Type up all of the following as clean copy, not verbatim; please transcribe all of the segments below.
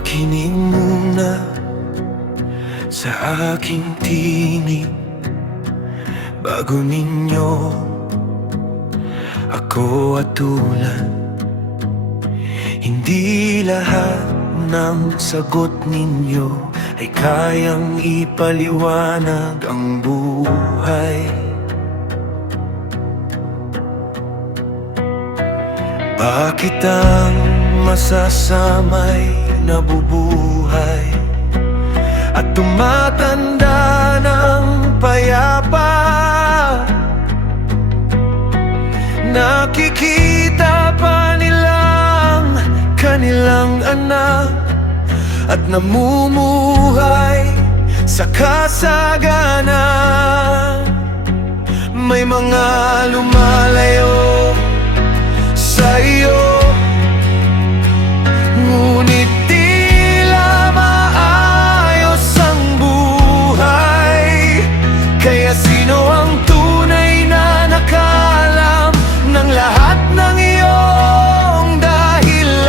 Makinig muna sa aking tinig bago ninyo ako atulan. Hindi lahat ng sagot ninyo ay kayang ipaliwanag ang buhay. Bakit ang masasamay nabubuhay at tumatanda ng payapa? Nakikita pa nilang kanilang anak at namumuhay sa kasaganan. May mga lumalayo sa iyo, ngunit tila maayos ang buhay. Kaya sino ang tunay na nakalam ng lahat ng iyong dahilan?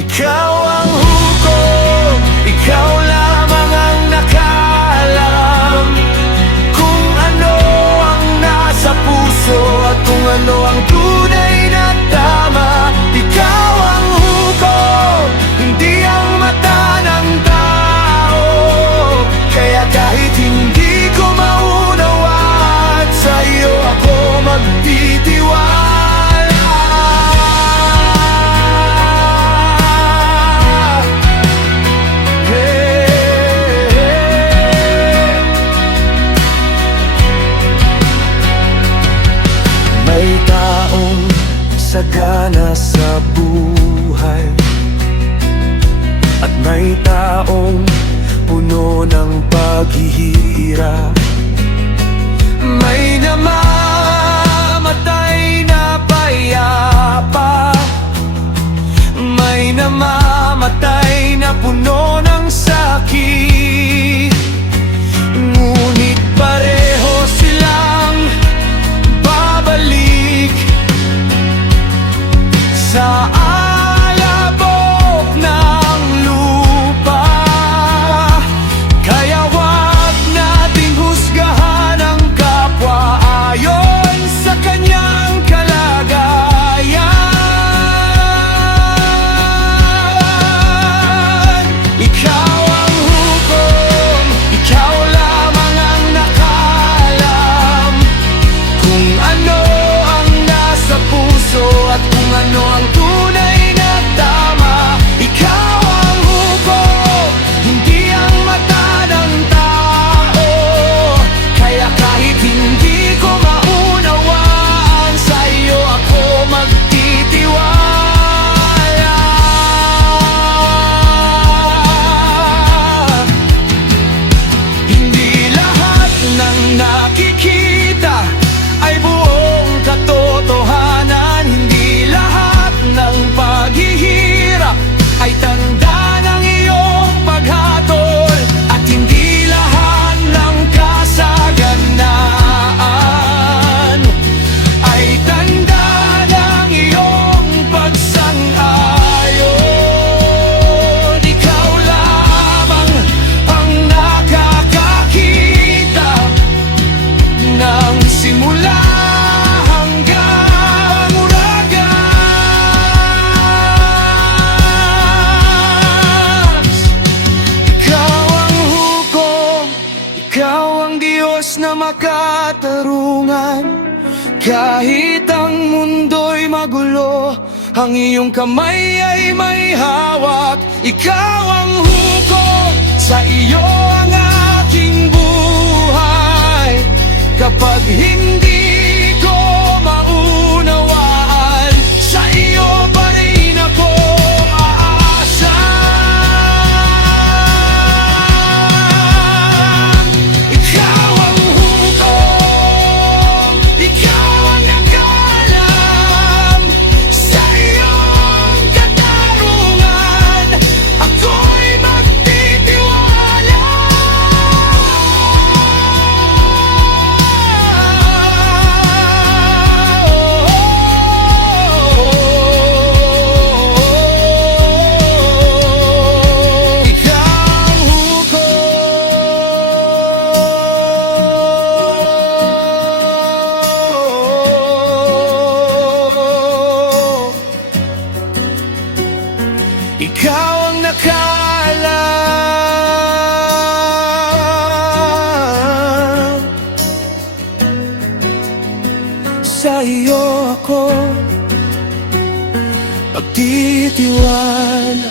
Ikaw ang hukom, ikaw lamang ang nakalam kung ano ang nasa puso at kung ano ang tunay na tama. Ikaw ang hukom, hindi ang mata ng tao. Kaya kahit hindi ko maunawaan, sa iyo ako magtitiwala. May taong sagana sa buhay at may taong puno ng paghihirap. May namamatay na payapa, may namamatay na puno ng sakit. Ngunit pareho silang babalik sa alabok ng lupa. Kaya wag nating husgahan ang kapwa ayon sa kanyang kalagayan. Ikaw ang hukom, ikaw lamang ang nakalam kung ano ang nasa puso at kung ano ang tunay na tama. Ikaw ang hukom, hindi ang mata ng tao. Kaya kahit hindi ko maunawaan, sa iyo ako magtitiwala. Hindi lahat ng nakikita ay buong katotohanan. Hindi lahat ng paghihirap ay tanda ng iyong paghatol. At hindi lahat ng kasaganaan ay tanda ng iyong pagsang-ayon. Ikaw lamang ang nakakakita ng simula hanggang uragas. Ikaw ang hukom, ikaw ang Diyos na makatarungan. Kahit ang mundo'y magulo, ang iyong kamay ay may hawak. Ikaw ang hukom, sa iyo ang aking buhay. Kapag hindi ko maunawaan, sa iyo pa rin ako aasa. Ikaw ang hukom, ikaw ang nakalam sa iyong katarungan. Ako'y magtitiwala. magtitiwala